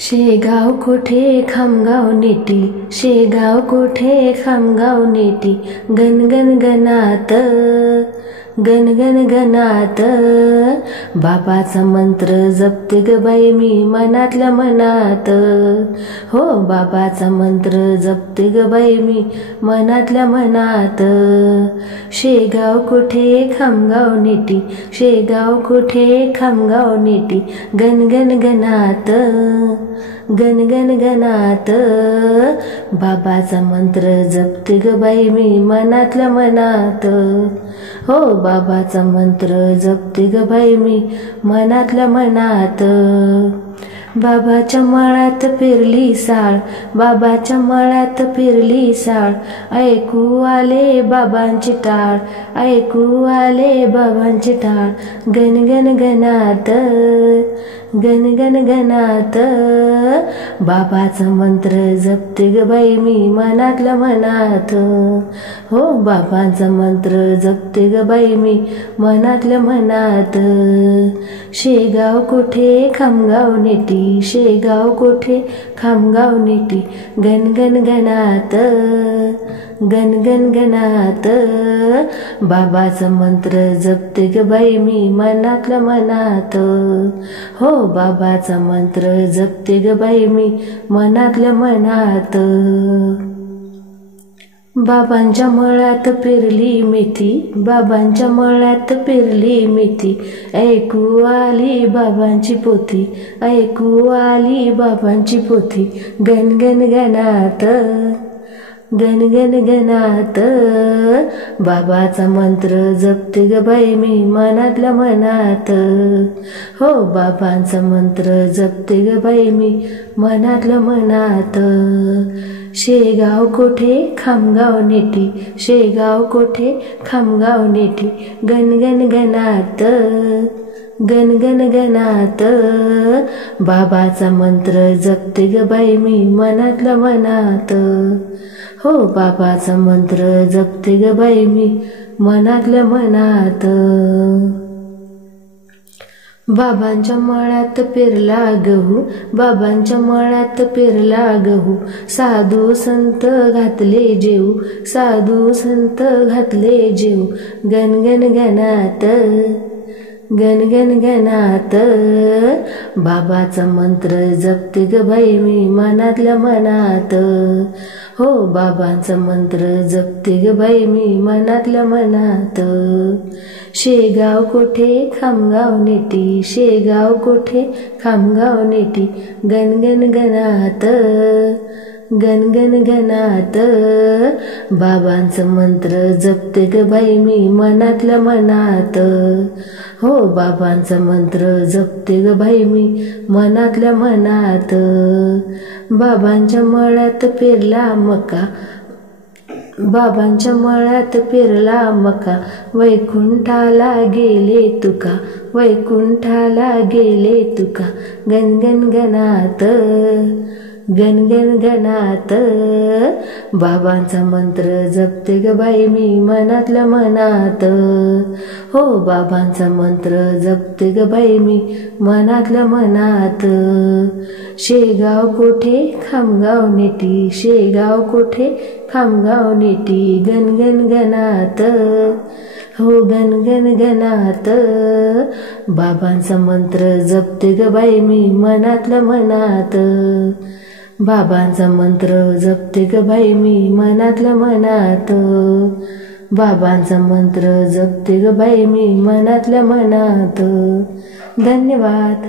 शेगाव कोठे खामगाव नेटी, शेगाव कोठे खामगाव नेटी, गण गण गणात गण गण गणात बाबाचा मंत्र जपते ग बाई मी मनातल्या मनात। हो बाबाचा मंत्र जपते ग बाई मी मनातल्या मनात। शेगाव कोठे खामगाव नेटी, शेगाव कोठे खामगाव नेटी, गण गण गणात गण गण गणात बाबाचा मंत्र जपते ग बाई मी मनातल्या मनात। हो बाबाचा मंत्र जपते ग बाई मी मनातल्या मनात। बाबाच्या मळ्यात पेरली साळ, बाबाच्या मळ्यात पेरली साळ, ऐकू आले बाबांचे टाळ, ऐकू आले बाबांचे टाळ, गण गण गणात गण गण गणात बाबाचा मंत्र जपते ग बाई मी मनातल्या मनात। हो बाबाचा मंत्र जपते ग बाई मी मनातल्या मनात। शेगाव कोठे खामगाव नेटी, शेगाव कोठे खामगाव नेटी, गण गण गणात गण गण गणात बाबाचा मंत्र जपते ग बाई मी मनातल्या मनात। हो बाबाचा मंत्र जपते ग बाई मी मनातल्या मनात। बाबांच्या मळ्यात पेरली मेथी, बाबांच्या मळ्यात पेरली मेथी, ऐकू आली बाबांची पोथी, ऐकू आली बाबांची पोथी, गण गण गणात गण गण गणात बाबाचा मंत्र जपते ग बाई मी मनातल्या मनात। हो बाबांचा मंत्र जपते ग बाई मी मनातल्या मनात। शेगाव कोठे खामगाव नेटी, शेगाव कोठे खामगाव नेटी, गण गण गणात गण गण गणात बाबाचा मंत्र जपते ग बाई मी मनातल्या मनात। हो बाबाचा मंत्र जपते ग बाई मी मनातल्या मनात। बाबांच्या मळ्यात पेरला गहू, बाबांच्या मळ्यात पेरला गहू, साधू संत घातले जेऊ, साधू संत घातले जेऊ, गण गण गणात गण गण गणात बाबाचा मंत्र जपते ग बाई मी मनातल्या मनात। हो बाबांचा मंत्र जपते ग बाई मी मनातल्या मनात। शेगाव कोठे खामगाव नेटी, शेगाव कोठे खामगाव नेटी, गण गण गणात गण गण गणात बाबांचं मंत्र जपते ग बाई मी मनातल्या मनात। हो बाबांचा मंत्र जपते ग बाई मी मनातल्या मनात। बाबांच्या मळ्यात पेरला मका, बाबांच्या मळ्यात पेरला मका, वैकुंठाला गेले तुका, वैकुंठाला गेले तुका, गण गण गणात गण गण गणात बाबांचा मंत्र जपते ग बाई मी मनातल्या मनात। हो बाबांचा मंत्र जपते ग बाई मी मनातल्या मनात। शेगाव कोठे खामगाव नेटी, शेगाव कोठे खामगाव नेटी, गण गण गणात हो गण गण गणात बाबांचा मंत्र जपते ग बाई मी मनातल्या मनात। बाबांचा मंत्र जपते ग बाई मी मनातल्या मनात। बाबांचा मंत्र जपते ग बाई मी मनातल्या मनात। धन्यवाद।